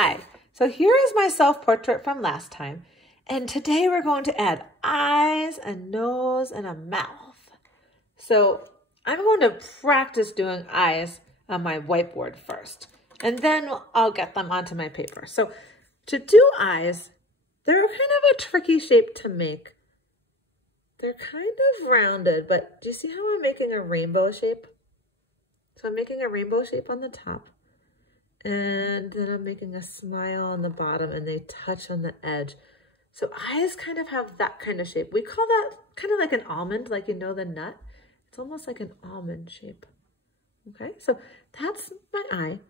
Hi, so here is my self-portrait from last time, and today we're going to add eyes, a nose, and a mouth. So I'm going to practice doing eyes on my whiteboard first, and then I'll get them onto my paper. So to do eyes, they're kind of a tricky shape to make. They're kind of rounded, but do you see how I'm making a rainbow shape? So I'm making a rainbow shape on the top. And then I'm making a smile on the bottom and they touch on the edge. So eyes kind of have that kind of shape. We call that kind of like an almond, like you know the nut. It's almost like an almond shape. Okay, so that's my eye.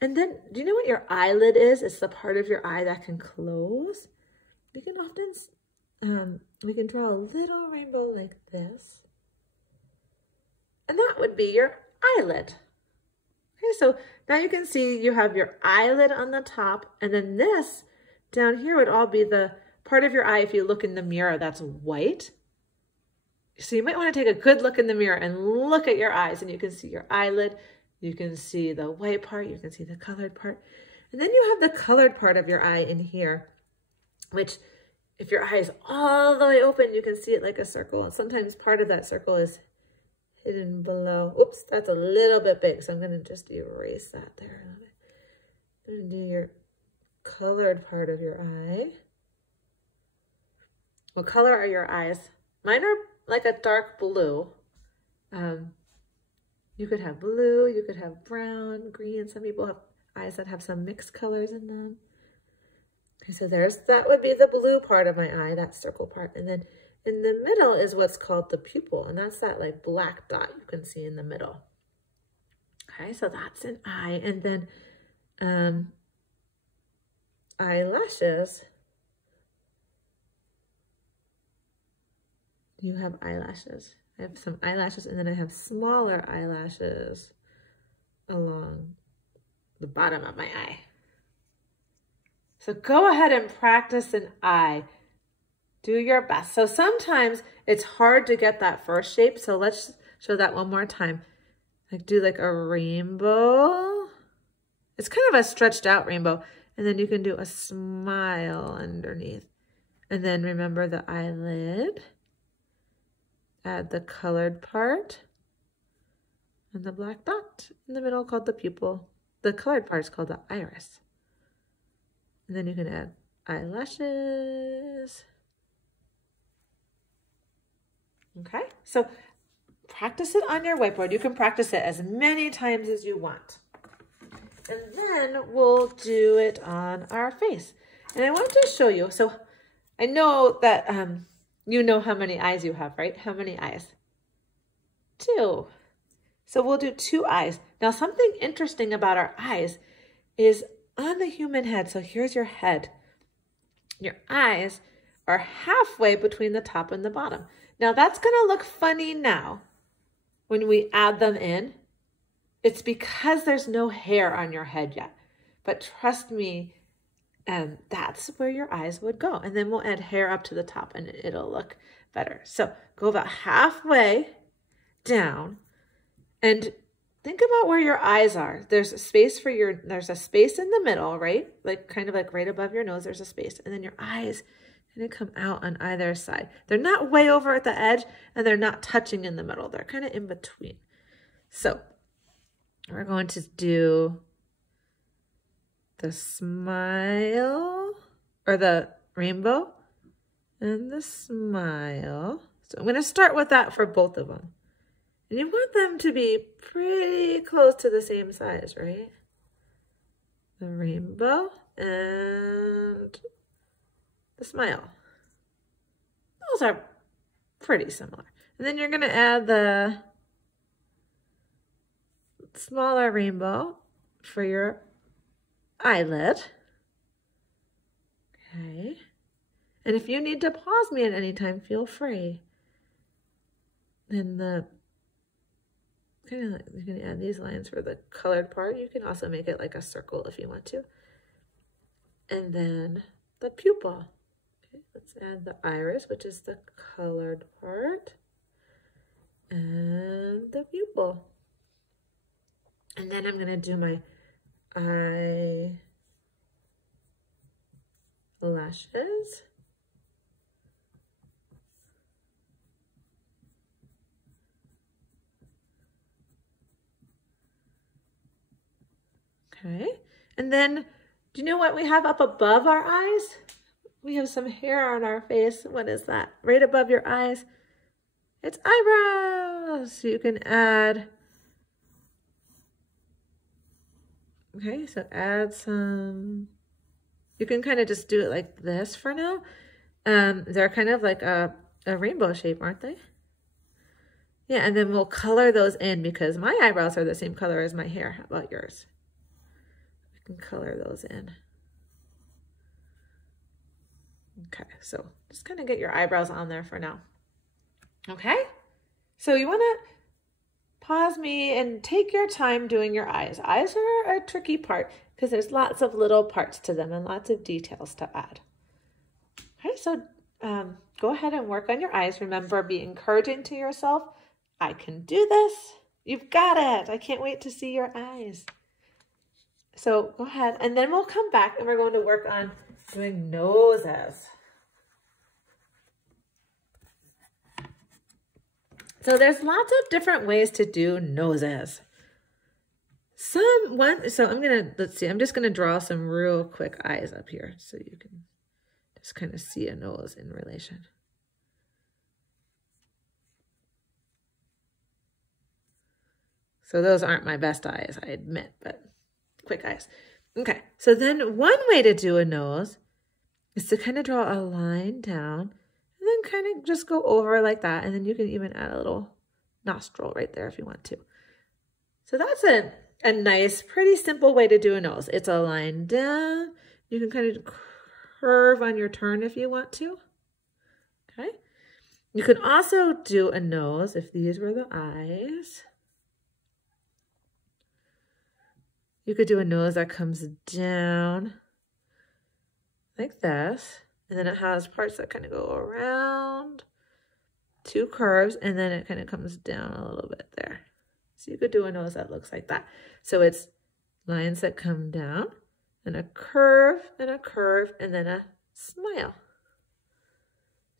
And then, do you know what your eyelid is? It's the part of your eye that can close. We can often, we can draw a little rainbow like this. And that would be your eyelid. Okay, so now you can see you have your eyelid on the top, and then this down here would all be the part of your eye if you look in the mirror that's white. So you might want to take a good look in the mirror and look at your eyes, and you can see your eyelid, you can see the white part, you can see the colored part. And then you have the colored part of your eye in here, which if your eye is all the way open, you can see it like a circle. And sometimes part of that circle is hidden below. Oops, that's a little bit big, so I'm going to just erase that there a little bit. I'm going to do your colored part of your eye. What color are your eyes? Mine are like a dark blue. You could have blue, you could have brown, green. Some people have eyes that have some mixed colors in them. Okay, so that would be the blue part of my eye, that circle part. And then in the middle is what's called the pupil, and that's that like black dot you can see in the middle. Okay, so that's an eye. And then eyelashes. You have eyelashes. I have some eyelashes, and then I have smaller eyelashes along the bottom of my eye. So go ahead and practice an eye. Do your best. So sometimes it's hard to get that first shape. So let's show that one more time. Like do like a rainbow. It's kind of a stretched out rainbow. And then you can do a smile underneath. And then remember the eyelid. Add the colored part. And the black dot in the middle called the pupil. The colored part is called the iris. And then you can add eyelashes. Okay, so practice it on your whiteboard. You can practice it as many times as you want. And then we'll do it on our face. And I want to show you, so I know that you know how many eyes you have, right? How many eyes? 2. So we'll do 2 eyes. Now something interesting about our eyes is on the human head. So here's your head. Your eyes are halfway between the top and the bottom. Now that's going to look funny now when we add them in. It's because there's no hair on your head yet. But trust me, that's where your eyes would go. And then we'll add hair up to the top and it'll look better. So go about halfway down and think about where your eyes are. There's a space there's a space in the middle, right? Like kind of like right above your nose, there's a space. And then your eyes kind of come out on either side. They're not way over at the edge and they're not touching in the middle. They're kind of in between. So we're going to do the smile or the rainbow and the smile. So I'm going to start with that for both of them. And you want them to be pretty close to the same size, right? The rainbow and the smile. Those are pretty similar. And then you're going to add the smaller rainbow for your eyelid. Okay. And if you need to pause me at any time, feel free. Then you're going to add these lines for the colored part. You can also make it like a circle if you want to. And then the pupil. Okay, let's add the iris, which is the colored part. And the pupil. And then I'm going to do my lashes. Okay, and then do you know what we have up above our eyes? We have some hair on our face. What is that? Right above your eyes. It's eyebrows. So you can add, okay, so add some, you can kind of just do it like this for now. They're kind of like a rainbow shape, aren't they? Yeah, and then we'll color those in because my eyebrows are the same color as my hair. How about yours? We can color those in. Okay, so just kind of get your eyebrows on there for now. Okay, so you want to pause me and take your time doing your eyes. Eyes are a tricky part because there's lots of little parts to them and lots of details to add. Okay, so go ahead and work on your eyes. Remember, be encouraging to yourself. I can do this. You've got it. I can't wait to see your eyes. So go ahead, and then we'll come back and we're going to work on doing noses. So there's lots of different ways to do noses. So I'm gonna, let's see, I'm just gonna draw some real quick eyes up here so you can just kind of see a nose in relation. So those aren't my best eyes, I admit, but quick eyes. Okay, so then one way to do a nose is to kind of draw a line down and then kind of just go over like that. And then you can even add a little nostril right there if you want to. So that's a nice, pretty simple way to do a nose. It's a line down. You can kind of curve on your turn if you want to. Okay. You can also do a nose if these were the eyes. You could do a nose that comes down like this, and then it has parts that kind of go around, two curves, and then it kind of comes down a little bit there. So you could do a nose that looks like that. So it's lines that come down, and a curve, and a curve, and then a smile.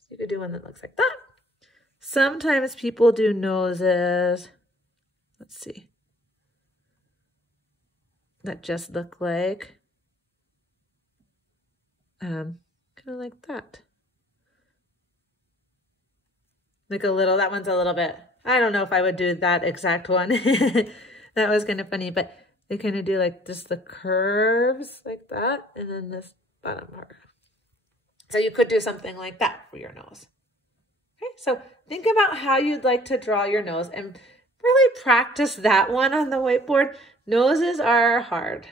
So you could do one that looks like that. Sometimes people do noses, let's see, that just look like, kind of like that. Like a little, that one's a little bit, I don't know if I would do that exact one. That was kind of funny, but they kind of do like just the curves like that, and then this bottom part. So you could do something like that for your nose. Okay, so think about how you'd like to draw your nose and really practice that one on the whiteboard. Noses are hard.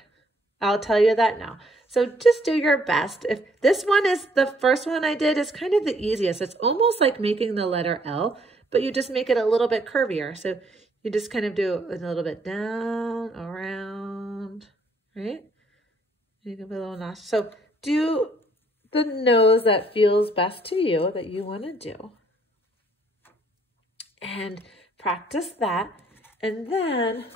I'll tell you that now. So just do your best. If this one is the first one I did, is kind of the easiest. It's almost like making the letter L, but you just make it a little bit curvier. So you just kind of do a little bit down, around, right? You can put a little nostril. So do the nose that feels best to you, that you want to do. And practice that. And then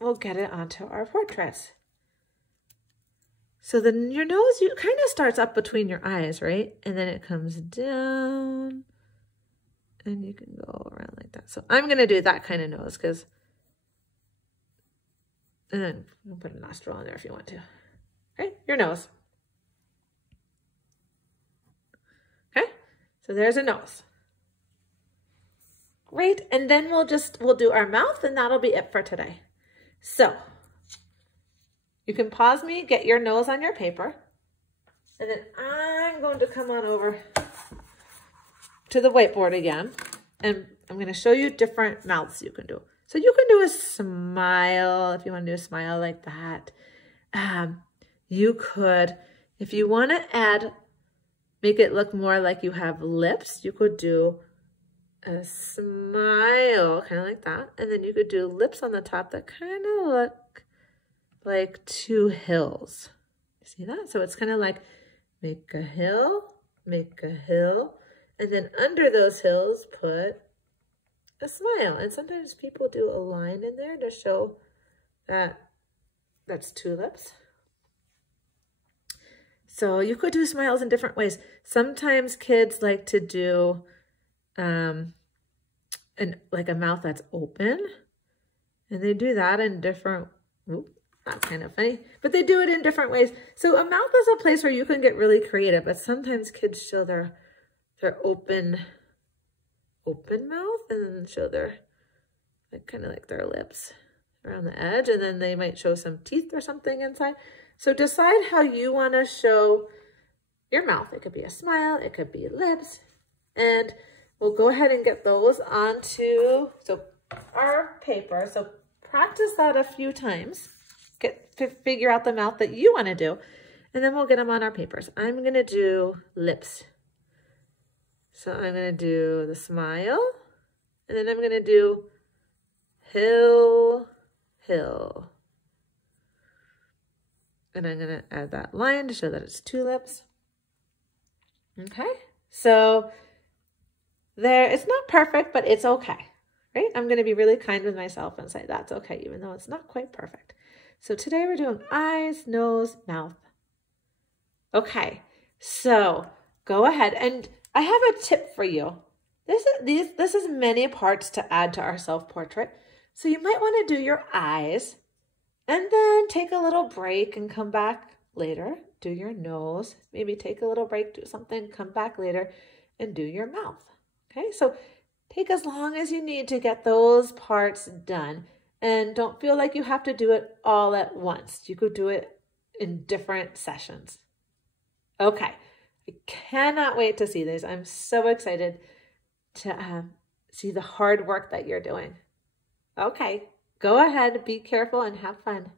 we'll get it onto our portraits. So then your nose, you kind of starts up between your eyes, right? And then it comes down and you can go around like that. So I'm going to do that kind of nose because, and then you'll put a nostril on there if you want to. Okay, your nose. Okay, so there's a nose. Great, and then we'll do our mouth and that'll be it for today. So you can pause me, get your nose on your paper, and then I'm going to come on over to the whiteboard again, and I'm going to show you different mouths you can do. So you can do a smile if you want to do a smile like that. You could, if you want to make it look more like you have lips, you could do a smile, kind of like that. And then you could do lips on the top that kind of look like two hills. See that? So it's kind of like make a hill, and then under those hills put a smile. And sometimes people do a line in there to show that that's two lips. So you could do smiles in different ways. Sometimes kids like to do like a mouth that's open, and they do that in different, that's kind of funny, but they do it in different ways. So a mouth is a place where you can get really creative, but sometimes kids show their open mouth and then show their, like, kind of like their lips around the edge, and then they might show some teeth or something inside. So decide how you want to show your mouth. It could be a smile, it could be lips, and we'll go ahead and get those onto our paper. So practice that a few times. Figure out the mouth that you want to do, and then we'll get them on our papers. I'm going to do lips. So I'm going to do the smile, and then I'm going to do hill, hill. And I'm going to add that line to show that it's two lips. Okay, so there, it's not perfect, but it's okay, right? I'm going to be really kind with myself and say that's okay, even though it's not quite perfect. So today we're doing eyes, nose, mouth. Okay, so go ahead, and I have a tip for you. This is many parts to add to our self-portrait. So you might want to do your eyes and then take a little break and come back later. Do your nose, maybe take a little break, do something, come back later and do your mouth. Okay, so take as long as you need to get those parts done. And don't feel like you have to do it all at once. You could do it in different sessions. Okay, I cannot wait to see these. I'm so excited to see the hard work that you're doing. Okay, go ahead, be careful, and have fun.